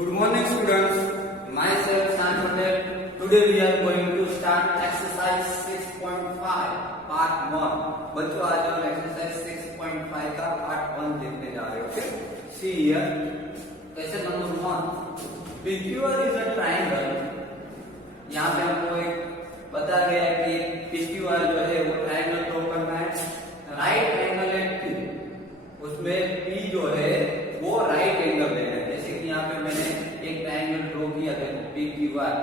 Good morning students, myself Shan Patel. Today we are going to start exercise 6.5 part 1. बच्चों आज हम exercise 6.5 का part 1 देखने जा रहे हैं. Okay? See here. Question number 1. PQR is a triangle. यहाँ पे हमको एक बताया गया है कि PQR जो है वो ट्रायंगल ड्रॉ करना है. Right angle at Q. उसमें P जो है वो राइट एंगल देना है. जैसे कि यहाँ पे मैंने एक ट्रायंगल ड्रॉ किया था PQR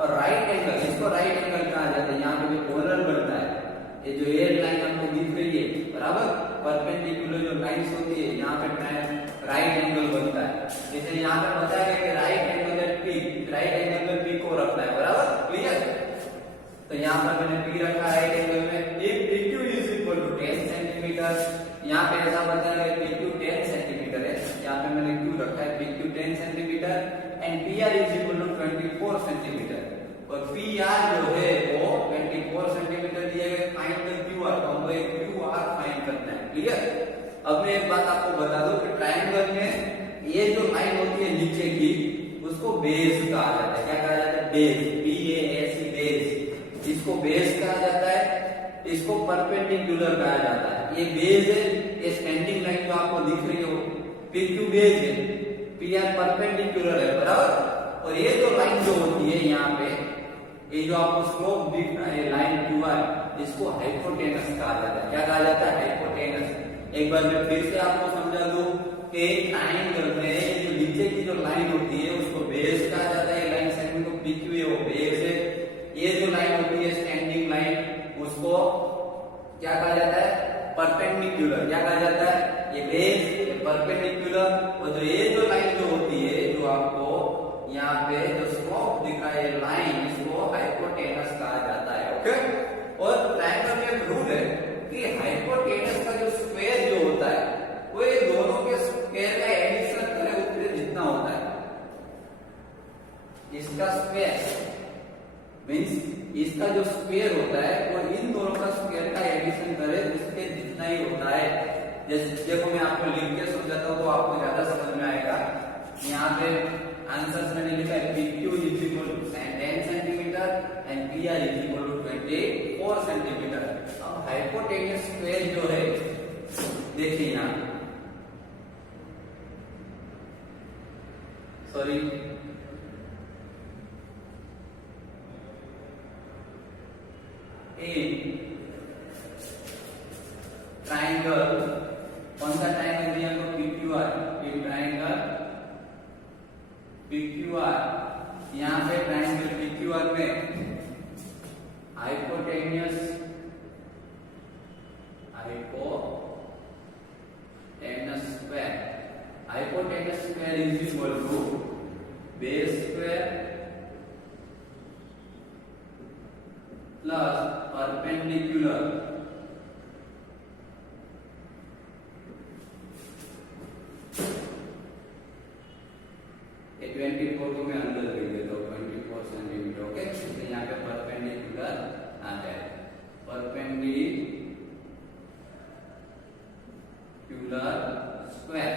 और राइट एंगल, इसको राइट एंगल कहा जाता है. यहाँ पे जो कॉर्नर बनता है, ये जो एयर लाइन आपको दिख रही है बराबर, परपेंडिकुलर जो लाइंस होती है यहाँ पे राइट एंगल बनता है. जैसे यहाँ पे बताया गया कि right angle at P, right angle में P को रखना है. बराबर, क्लियर? तो यहाँ पर मैंने P रखा राइट एंगल में. if PQ is equal to 10 centimetre, यहाँ पे ऐसा बताया गया PQ 10 सेंटीमीटर है. यहाँ पे मैंने Q रखा है PQ 10 centimetre and PR is equal to 24 centimetre. और PR जो है वो 24 सेंटीमीटर दिया गया. फाइंड द QR, तो हमको एक QR फाइंड करना है. क्लियर? अब मैं एक बात आपको बता दूं कि ट्रायंगल में ये जो लाइन होती है नीचे की, उसको बेस कहा जाता है. क्या कहा जाता है? बेस. BAS, base. इसको बेस कहा जाता है, इसको परपेंडिकुलर कहा जाता है. ये बेस है, ये स्टैंडिंग लाइन जो आपको दिख रही है PQ बेस है, PR परपेंडिकुलर है. बराबर. और ये जो लाइन जो होती है यहाँ पे, ये जो आपको स्लोप दिख रहा है लाइन QR, इसको हाइपोटेनस कहा जाता है. क्या कहा जाता है? हाइपोटेनस. एक बार मैं फिर से आपको समझा दूं कि ट्रायंगल में जो नीचे की जो लाइन होती है उसको बेस कहा जाता है. लाइन सेगमेंट को PQ है वो बेस है. ये जो लाइन होती है स्टैंडिंग लाइन, उसको क्या कहा जाता है? परपेंडिकुलर. क्या कहा जाता है? ये बेस, ये परपेंडिकुलर. और जो ये जो लाइन जो होती है, जो आपको यहाँ पे जो स्लोप दिखा है लाइन, इसको हाइपोटेनस कहा जाता है. ओके? और ट्रायंगल में एक रूल है कि हाइपोटेनस का जो स्क्वायर जो होता है वो ये दोनों के स्क्वायर का एडिशन करे उतने जितना होता है. इसका स्क्वायर मींस इसका जो स्क्वायर होता है वो इन दोनों का स्क्वायर का एडिशन करे उसके जितना ही होता है. जैसे देखो मैं आपको लिख के समझाता हूँ तो आपको ज्यादा समझ में आएगा. यहाँ पे आंसर्स मैंने लिखा है PQ is equal to 10 centimetre and PR is equal to 24 centimetre. अब हाइपोटेनस स्क्वायर जो है देखिए यहाँ, सॉरी ट्रायंगल, कौन सा ट्रायंगल दिया हमको? PQR. ट्रायंगल PQR, यहाँ पे ट्रायंगल PQR में hypotenuse square is equal to base square plus perpendicular ये 24 को मैं अंदर लिख देता हूँ 24 सेंटीमीटर. ओके? तो यहाँ पे परपेंडिकुलर आ जाए. Perpendicular square.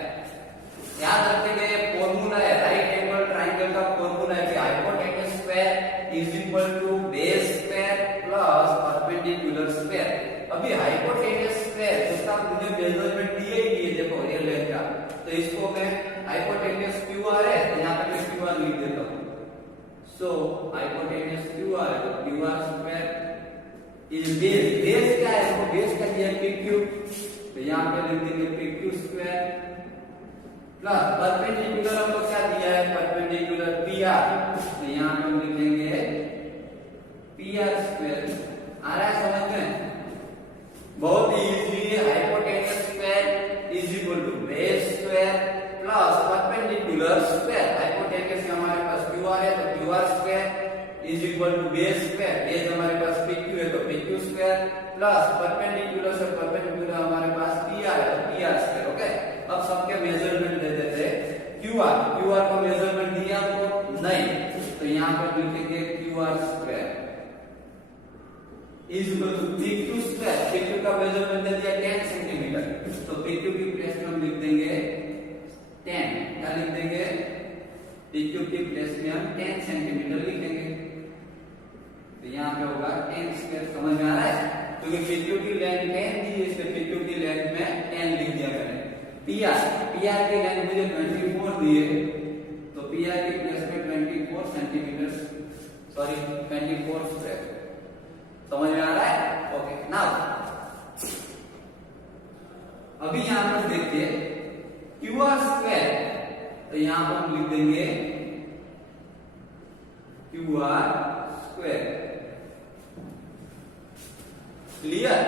याद रखिएगा ये फॉर्मूला है, राइट एंगल ट्रायंगल का फॉर्मूला है कि hypotenuse square is equal to base square plus perpendicular square. अभी हाइपोटेनस स्क्वायर इसका मुझे मेजरमेंट दिए ही नहीं है. देखो ये लेगा, तो इसको मैं हाइपोटेनस QR है, यहाँ पे मैं QR लिख देता हूँ. So hypotenuse QR, QR square is base. Base क्या है? इसको बेस का दिया PQ, तो यहाँ पे लिख देंगे PQ स्क्वायर प्लस परपेंडिकुलर हमको क्या दिया है? परपेंडिकुलर PR, तो यहाँ पे हम लिखेंगे PR स्क्वायर. आ रहा है समझ में? बहुत इजी है. Hypotenuse square is equal to base square plus perpendicular square. Hypotenuse हमारे पास QR है तो QR square is equal to base square. Base हमारे पास PQ है तो PQ स्क्वायर प्लस परपेंडिकुलर से परपेंडिकुलर हमारे पास PR है तो PR स्क्वायर. ओके? अब सबके मेजरमेंट दे देते हैं. QR को मेजरमेंट दिया आपको? नहीं. तो यहाँ पर लिखेंगे QR square is equal to PQ square. PQ का मेजरमेंट दे दिया 10 सेंटीमीटर, तो PQ की प्लेस में हम लिख देंगे 10. क्या लिख 10 सेंटीमीटर लिखेंगे, तो यहाँ पे होगा 10 स्क्वायर। समझ में आ रहा है? क्योंकि PQ की लेंथ 10 दी, इसलिए PQ की लेंथ में 10 लिख दिया मैंने। PR की लेंथ मुझे 24 दी है, तो PR की प्लेस पे 24 सेंटीमीटर, सॉरी 24 स्क्वायर। समझ में आ रहा है? ओके, नाउ अभी यहां पर देखिए QR स्क्वायर, तो यहां पर हम लिख देंगे QR स्क्वायर। क्लियर?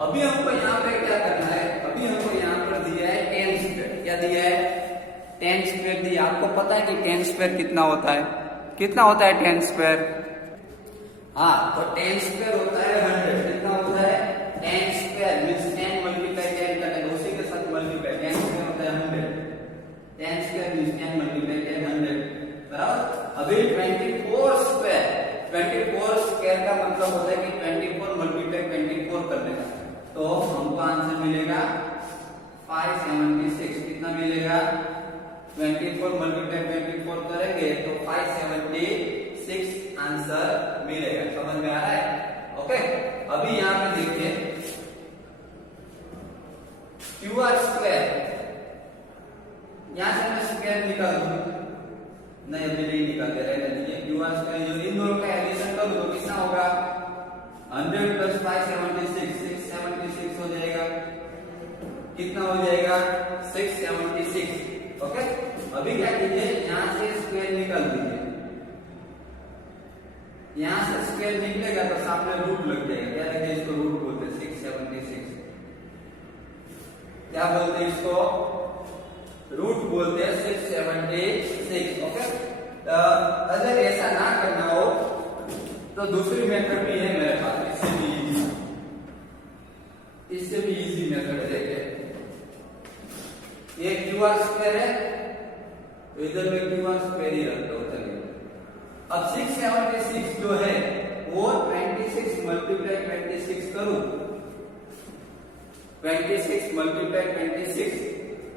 अभी हमको यहां पे क्या करना है, अभी हमको यहां पर दिया है 10 स्क्वायर। क्या दिया है? 10 स्क्वायर दिया। आपको पता है कि 10 स्क्वायर कितना होता है? कितना होता है 10 स्क्वायर? हाँ, तो 10 स्क्वायर होता है 100। कितना होता है? 10 स्क्वायर मींस 10 मल्टीप्लाई 10 करेंगे, उसी के साथ मल्टीप्लाई। 10 स्क्वायर होता है 100। 10 स्क्वायर मींस 10 मल्टीप्लाई 10 100 बराबर। अभी 24 स्क्वायर, 24 स्क्वायर का मतलब होता है कि 24 मल्टीप्लाई 24 करने का, तो हमको आंसर मिलेगा 576। कितना मिलेगा? 24 मल्टीप्लाई 24 करेंगे तो 576 आंसर मिलेगा। समझ में आ रहा है? ओके, अभी यहां पे देखिए QR स्क्वायर, यहां से मैं स्क्वायर निकाल दूं, नहीं अभी नहीं निकाल दे रहे हैं। QR स्क्वायर जो इन दोनों का एडिशन कर दो, कितना होगा? 100 प्लस 576, 676 हो जाएगा। कितना हो जाएगा? 676। ओके, अभी क्या कीजिए, यहां से स्क्वायर निकाल दीजिए। यहां से स्क्वायर निकलेगा तो सामने रूट लग जाएगा। क्या लगेगा? इसको रूट बोलते हैं 676। क्या बोलते हैं इसको? रूट बोलते हैं 676। ओके, अगर ऐसा ना करना हो तो दूसरी मेथड भी है मेरे पास, इससे भी इजी मेथड देखिए। ये QR स्क्वायर है, तो इधर में QR स्क्वायर ही रखता हूं। चलिए, अब 676 जो है वो 26 मल्टीप्लाई 26 करूं, 26 मल्टीप्लाई 26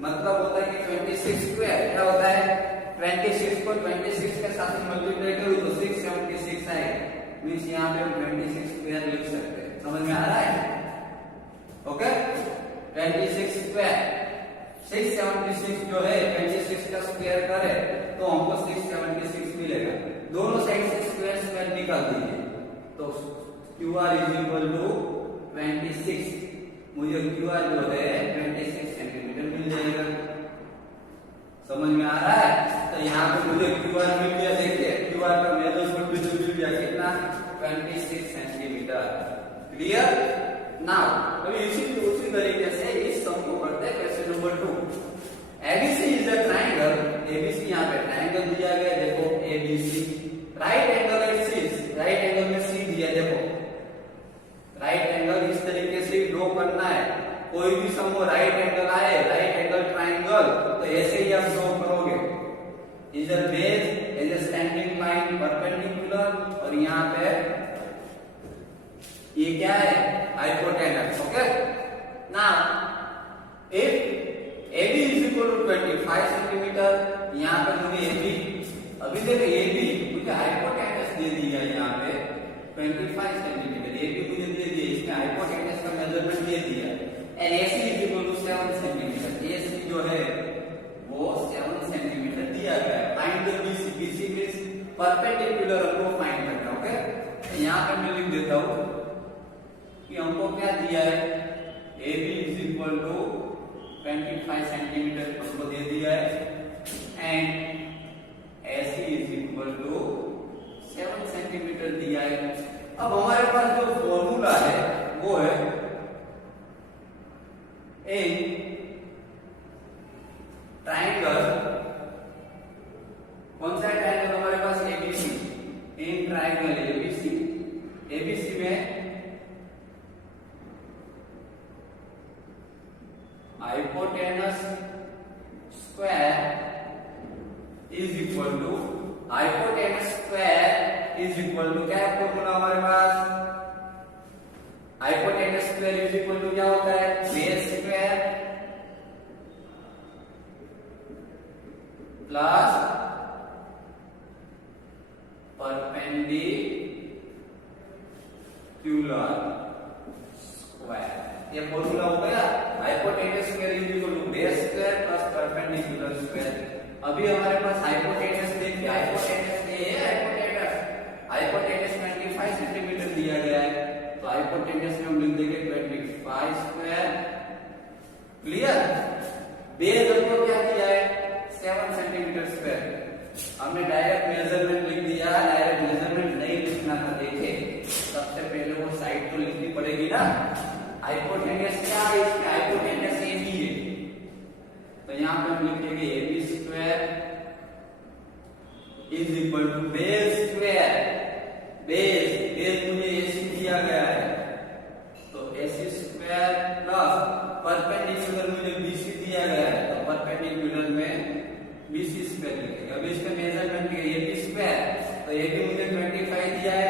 मतलब होता है कि 26 स्क्वायर। क्या होता है? 26 को 26 के साथ मल्टीप्लाई करूं तो 676 आएगा। मींस यहाँ पे 26 स्क्वायर लिख सकते हैं। समझ में आ रहा है? ओके, 26 स्क्वायर, 676 जो है 26 का स्क्वायर करे तो हमको 676 मिलेगा। दोनों साइड से स्क्वायर स्क्वायर निकाल दीजिए, तो QR इज इक्वल टू 26। मुझे QR जो है 26 सेंटीमीटर मिल जाएगा। समझ में आ रहा है? तो यहाँ पे मुझे QR मिल गया। देखिए QR का मेजरमेंट भी मिल गया, कितना? 26 सेंटीमीटर। क्लियर? नाउ अभी उसी तरीके से इस सम को करते हैं। Question number 2, ABC is a triangle. ABC यहाँ पे ट्रायंगल दिया गया, देखो ABC। Right angle at C, right angle में C दिया, देखो राइट एंगल इस तरीके से ड्रॉ करना है। कोई भी सम राइट एंगल आए, राइट एंगल ट्रायंगल, तो ऐसे ही आप ड्रॉ करोगे। Is a base is a standing line perpendicular, और यहाँ पे ये क्या है? Hypotenuse. Okay, now if AB is equal to 25 centimetre, यहाँ पे मुझे AB, अभी देखो AB मुझे हाइपोटेनस दे दिया यहाँ पे 25 सेंटीमीटर। AB मुझे दे दिया, इसमें हाइपोटेनस का मेजरमेंट दे दिया। And AC is equal to 7 centimetre. AC जो है वो 7 सेंटीमीटर दिया गया है। Find the BC। BC means perpendicular को फाइंड करना। ओके, यहाँ पे मैं लिख देता हूँ कि हमको क्या दिया है? AB is equal to 25 centimetre हमको दे दिया है, and AC is equal to 7 centimetre दिया है। अब हमारे पास जो फॉर्मूला है वो है ट्रायंगल। कौन सा ट्रायंगल हमारे पास? ABC। इन ट्रायंगल ABC में hypotenuse square is equal to क्या है फॉर्मूला हमारे पास? Hypotenuse square is equal to क्या होता है? Base square plus perpendicular square. ये फॉर्मूला हो गया hypotenuse square is equal to base square plus perpendicular square. अभी हमारे पास हाइपोटेनस देखिए, हाइपोटेनस ये है, हाइपोटेनस 25 सेंटीमीटर दिया गया है, तो हाइपोटेनस में हम लिख देंगे 25 स्क्वायर। क्लियर? बेस हमको क्या दिया है 7 सेंटीमीटर स्क्वायर। हमने डायरेक्ट मेजरमेंट लिख दिया, डायरेक्ट मेजरमेंट नहीं लिखना था। देखे सबसे पहले वो साइड तो लिखनी पड़ेगी ना। हाइपोटेनस क्या है, इसमें हाइपोटेनस AB है, तो यहां पे हम लिखेंगे AB square is equal to base square. Base मुझे AC दिया गया है, तो AC स्क्वायर प्लस परपेंडिकुलर मुझे BC दिया गया है, तो परपेंडिकुलर में BC स्क्वायर लिखेंगे। अब इसका मेजरमेंट है AB स्क्वायर, तो AB मुझे 25 दिया है,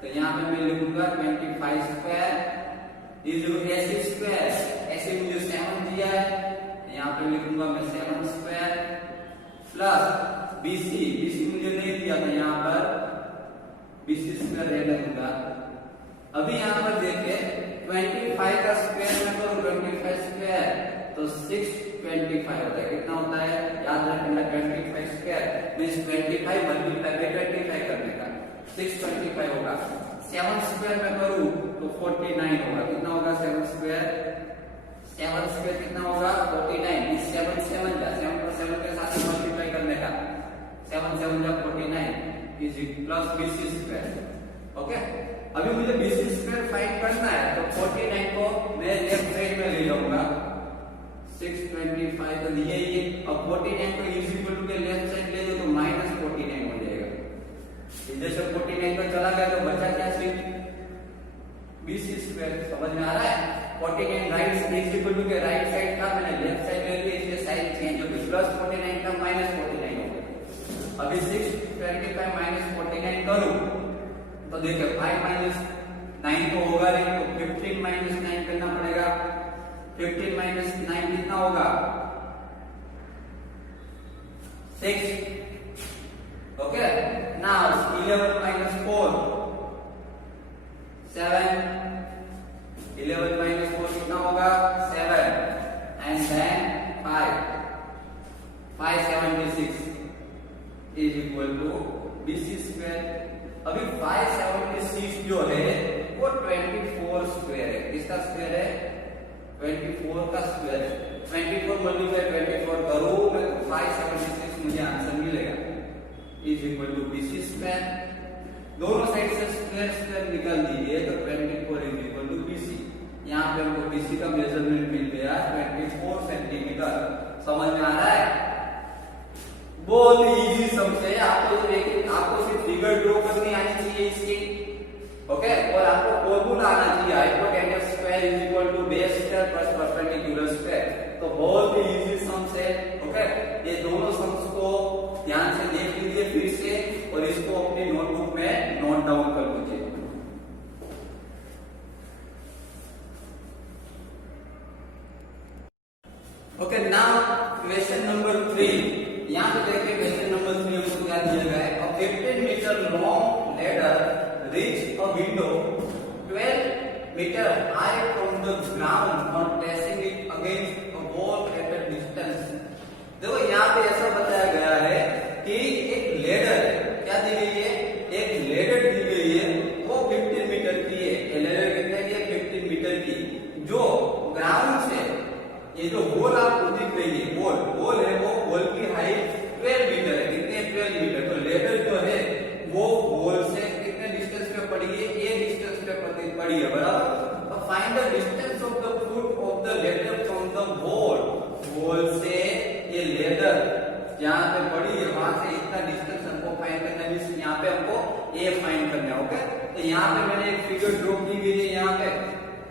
तो यहां पे मैं लिखूंगा 25 square is AC square. AC मुझे 7 दिया है, यहां पे लिखूंगा मैं 7 स्क्वायर प्लस BC मुझे नहीं दिया था, यहां पर BC स्क्वायर रहने दूंगा। अभी यहां पर देखिए 25 का स्क्वायर में करो 25 स्क्वायर तो 625 होता है। कितना होता है याद रखना, 25 स्क्वायर मींस 25 मल्टीप्लाई बाय 25 करने का 625 होगा। 7 स्क्वायर में करूं तो 49 होगा। कितना होगा 7 स्क्वायर कितना होगा 49। इस 7 7 का 7 को 7 के साथ मल्टीप्लाई करने का 7 7 जा 49 is plus BC square. Okay, अभी मुझे BC स्क्वायर फाइंड करना है, तो 49 को मैं लेफ्ट साइड में ले जाऊंगा, 625 तो दिया ही है। अब 49 को इज इक्वल टू के लेफ्ट साइड ले जाओ तो -49 हो जाएगा। इधर से 49 को चला गया तो बचा क्या सिर्फ BC स्क्वायर। समझ में आ रहा है? 49 राइट इज इक्वल टू के राइट साइड था, मैंने लेफ्ट साइड ले लिया, इसलिए साइड चेंज हो गई, प्लस 49 का -49 हो गया। अभी 625 -49 करूं तो देखिए 5 - 9 तो होगा नहीं, तो 15 - 9 करना पड़ेगा। 15 - 9 कितना होगा 6। Okay, now 11 - 4 7। 11 - 4 कितना होगा 7 and then 5 576 is equal to BC square. अभी 576 जो है वो 24 स्क्वायर है। किसका स्क्वायर है 24 का स्क्वायर है। 24 मल्टीप्लाई 24 करूं मैं तो 576 मुझे आंसर मिलेगा is equal to BC square. दोनों साइड से स्क्वायर निकाल दीजिए तो 24 इज इक्वल टू BC। यहाँ पे हमको BC का मेजरमेंट मिल गया 24 सेंटीमीटर। समझ में आ रहा है? बहुत इजी सम है। आपको सिर्फ फिगर ड्रॉ करनी आनी चाहिए इसकी। ओके, और आपको फॉर्मूला आना चाहिए hypotenuse square is equal to base square plus perpendicular square. तो बहुत ही इजी सम्स है। ओके, ये दोनों सम्स को ध्यान से देख लीजिए फिर से, और इसको अपनी नोटबुक में नोट डाउन कर लीजिए। Okay, now question number 3। यहाँ पे देखिए क्वेश्चन नंबर 3 हमको क्या दिया गया है। A 15 metre long ladder reach a window 12 metre high from the ground और placing it against a wall at a distance. देखो यहाँ पे ऐसा बताया गया है कि एक लेडर क्या दी गई है, एक लेडर दी गई है, वो 15 मीटर की है। ये लेडर कितने की है 15 मीटर की, जो ग्राउंड से ये जो वॉल आपको दिख रही है, वॉल है, वो वॉल की हाइट 12 मीटर है। कितने 12 मीटर। तो लेडर जो है वो वॉल से कितने डिस्टेंस पे पड़ी है, ये डिस्टेंस पे पड़ी है, बराबर। तो find the distance of the foot of the ladder from the wall से ये लेडर जहां पे पड़ी है वहां से इतना डिस्टेंस हमको फाइंड करना है। यहाँ पे हमको ए फाइंड करना है। ओके, तो यहाँ पे मैंने एक फिगर ड्रॉ की हुई है।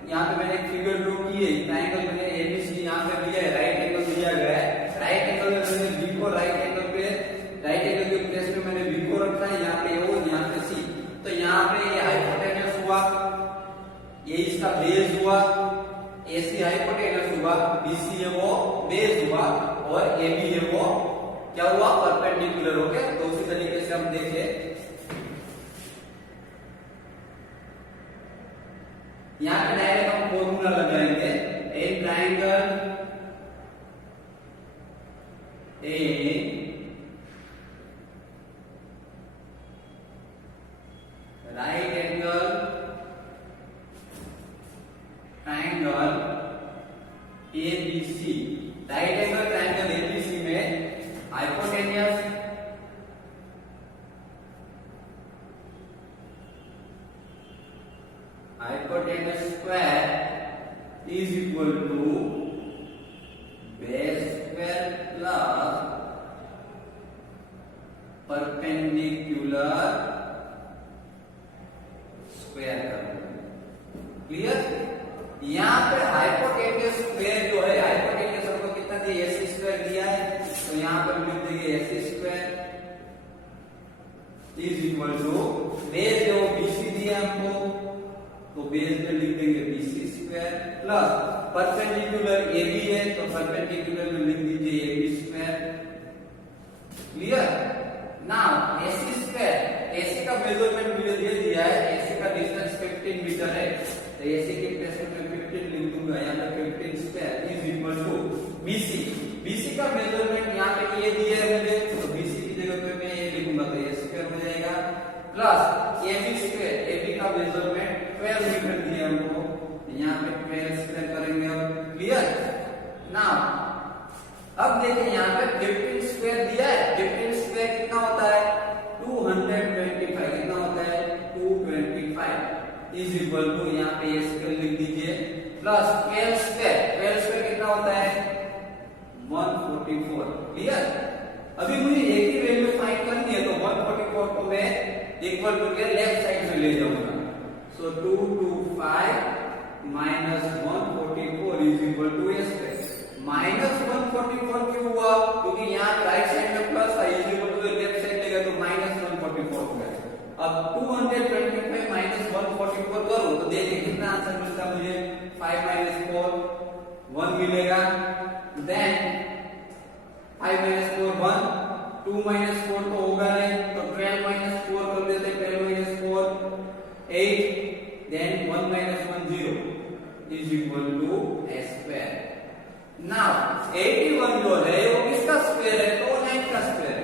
यहाँ पे मैंने एक फिगर ड्रॉ की है। ट्रायंगल मैंने ABC यहाँ पे दिया है, राइट एंगल दिया गया है। राइट एंगल में मैंने B को राइट एंगल के प्लेस में मैंने B को रखा है, यहाँ पे O, यहाँ पे C। तो यहाँ पे ये हाइपोटेनस हुआ, ये इसका बेस हुआ, AC हाइपोटेनस हुआ, BC है वो बेस हुआ, और AB है वो क्या हुआ परपेंडिकुलर। हो गया। तो उसी तरीके से हम देखें यहाँ पे डायरेक्ट हम फॉर्मूला लगाएंगे a triangle a right angle triangle A B C. Right angle triangle A B C में hypotenuse square is equal to base square plus perpendicular square. Clear? यहाँ पे हाइपोटेन्यूस स्क्वायर जो है, हाइपोटेन्यूस हमको कितना दिया, ac स्क्वायर दिया है, तो यहाँ पर लिख देंगे ac square is equal to base जो bc दिया हमको, तो बेस पे लिख देंगे bc square plus perpendicular ab है, तो परपेंडिकुलर में लिख दीजिए ab square. Clear? Now ac square, ac का मेजरमेंट मुझे दे दिया है, ac का डिस्टेंस 15 मीटर है, तो ac के प्लेस में 15 लिख दूंगा, यहाँ पे 15 square is equal to bc। bc का मेजरमेंट यहाँ पे ये दिया है मुझे, तो bc की जगह पे मैं ये लिखूंगा, तो a स्क्वायर हो जाएगा प्लस ab स्क्वायर, ab का मेजरमेंट 12 मीटर दिया हमको, यहाँ पे 12 स्क्वायर करेंगे अब। क्लियर? नाउ अब देखिए यहाँ पे 15 स्क्वायर दिया है, 15 स्क्वायर कितना होता है 225, कितना होता है 225 इज इक्वल टू यहाँ पे ये स्क्वायर लिख दीजिए प्लस 12 स्क्वायर कितना होता है 144। क्लियर? अभी मुझे एक ही वैल्यू फाइंड करनी है, तो 144 को मैं इक्वल टू के लेफ्ट साइड में ले जाऊंगा, so 225 minus 144 is equal to a square. Minus 144 क्यों हुआ? क्योंकि यहाँ राइट साइड में प्लस था, is equal to left side लेगा तो माइनस 144 हो गया। अब 225 माइनस 144 करो तो देखिए कितना आंसर मिलता है मुझे, 5 माइनस 4 1 मिलेगा, देन 5 माइनस 4 1, 2 माइनस 4 तो होगा नहीं, तो 12 माइनस 4 कर देते, 12 minus 4 8, then 1 minus 1 0 is equal to a square. Now 81 जो है वो किसका स्क्वायर है, तो 9 का स्क्वायर है,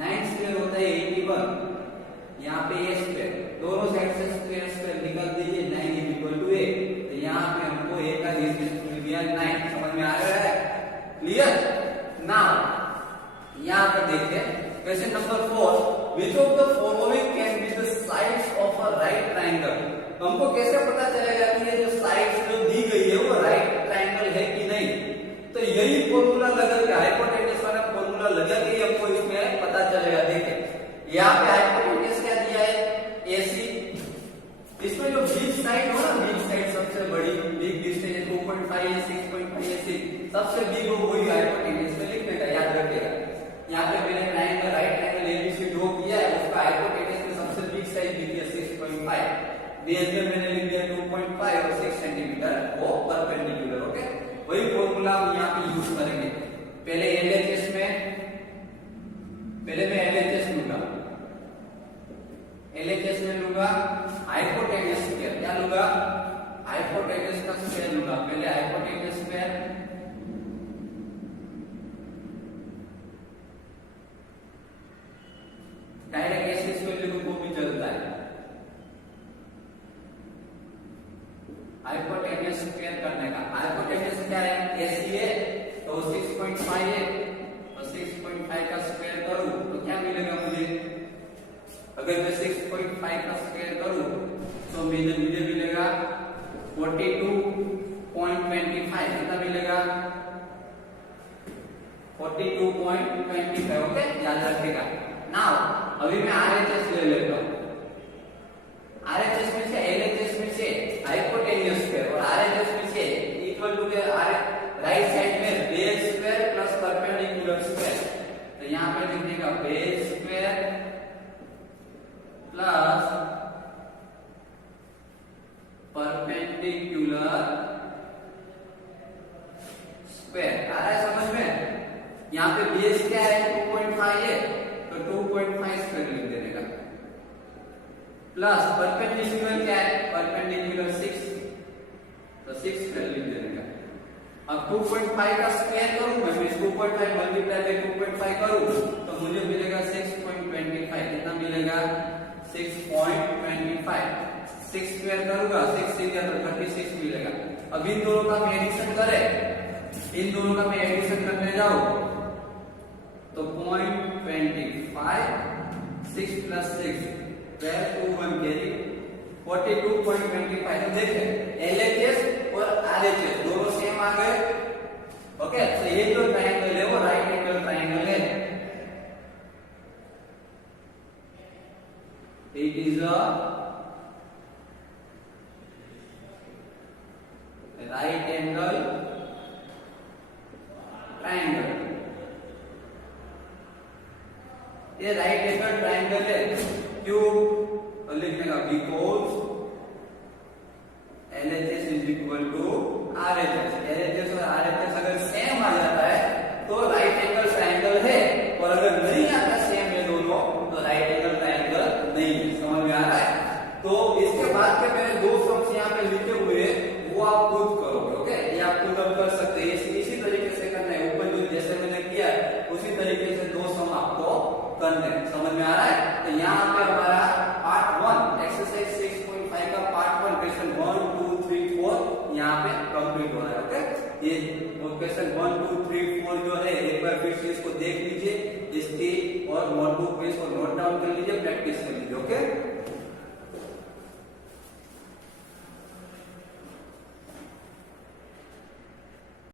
9 स्क्वायर होता है 81, यहाँ पे a स्क्वायर, दोनों साइड से स्क्वायर स्क्वायर निकाल दीजिए, 9 इज इक्वल टू a, तो यहाँ पे हमको a का डिस्टेंस मिल गया 9। समझ में आ रहा है? क्लियर? नाउ यहाँ पर देखिए question number 4, which of the following can be the sides of a right triangle। हमको कैसे पता चलेगा कि ये जो साइड्स जो दी गई है वो राइट ट्रायंगल है कि नहीं, तो यही फॉर्मूला लगा के हाइपोटेन्यूस वाला फॉर्मूला लगा के हमको इसमें पता चलेगा। देखिए यहाँ पे हाइपोटेन्यूस क्या दिया है AC, इसमें जो बिग साइड हो ना, बिग साइड सबसे बड़ी बिग डिस्टेंस 2.5 है, 6.5 है, 6 सबसे बिग हो वही हाइपोटेन्यूस में लिखने का, याद रखिएगा। यहाँ पे मैंने triangle right triangle ABC draw किया है, उसका हाइपोटेन्यूस में सबसे बिग साइड दी है 6.5, बेस में मैंने लिख दिया 2.5 और 6 सेंटीमीटर वो परपेंडिकुलर। ओके, वही फॉर्मूला हम यहाँ पे यूज करेंगे। पहले LHS में, पहले मैं LHS लूंगा, LHS में लूंगा हाइपोटेन्यूस स्क्वायर, क्या लूंगा हाइपोटेन्यूस का स्क्वायर लूंगा, पहले हाइपोटेन्यूस स्क्वायर डायरेक्ट ऐसे स्क्वायर लिखो वो भी चलता है, हाइपोटेन्यूस स्क्वायर करने का। हाइपोटेन्यूस क्या है AC है, तो 6.5 है, तो 6.5 का स्क्वायर करूं तो क्या मिलेगा मुझे, अगर मैं 6.5 का स्क्वायर करूं तो मुझे मिलेगा 42.25, कितना मिलेगा 42.25। ओके, याद रखिएगा। नाउ अभी मैं RHS ले लेता हूं, RHS में से LHS में से हाइपोटेन्यूस स्क्वायर और RHS में से इक्वल टू राइट साइड में base square plus perpendicular square, तो यहाँ पे लिख देगा base square plus perpendicular square. आ रहा है समझ में? यहाँ पे बेस क्या है 2.5 है, तो 2.5 स्क्वायर लिख देने का, प्लस परपेंडिकुलर क्या है परपेंडिकुलर 6 6 वैल्यू दे देगा। अब 2.5 का स्क्वायर करूं मैं 2.5 मल्टीप्लाई बाय 2.5 करूं तो मुझे मिलेगा 6.25। कितना मिलेगा 6.25। 6 स्क्वायर करूंगा 6 से दिया तो 36 मिलेगा। अब इन दोनों का मैं एडिशन करें, इन दोनों का मैं एडिशन करने जाऊं तो 0.25 6 plus 6 12 2 1 कैरी 42.25। तो देखें LHS और RHS दोनों सेम आ गए। ओके, तो ये जो ट्रायंगल है वो राइट एंगल ट्रायंगल है। It is a right angle triangle. ये राइट एंगल ट्रायंगल है। क्यों लिखने का? Because LHS is equal to RHS। LHS और RHS अगर सेम आ जाता है तो राइट एंगल ट्रायंगल है, और अगर नहीं आता सेम है दोनों तो राइट एंगल ट्रायंगल नहीं है। समझ में आ रहा है? तो इसके बाद के मैंने दो सम्स यहाँ पे लिखे हुए वो आप खुद करोगे। ओके, ये आप खुद अब कर सकते हैं। इसी तरीके से करना है। ऊपर जो जैसे मैंने किया है उसी तरीके से दो सम आपको करने। समझ में आ रहा है? तो यहाँ पे हमारा पार्ट 1 एक्सरसाइज 6.5 का पार्ट 1 क्वेश्चन 1 2 3 4 यहाँ पे कंप्लीट हो रहा है। ओके, ये क्वेश्चन 1 2 3 4 जो है एक बार फिर से इसको देख लीजिए, इसकी और नोटबुक पे इसको नोट डाउन कर लीजिए, प्रैक्टिस कर लीजिए। ओके।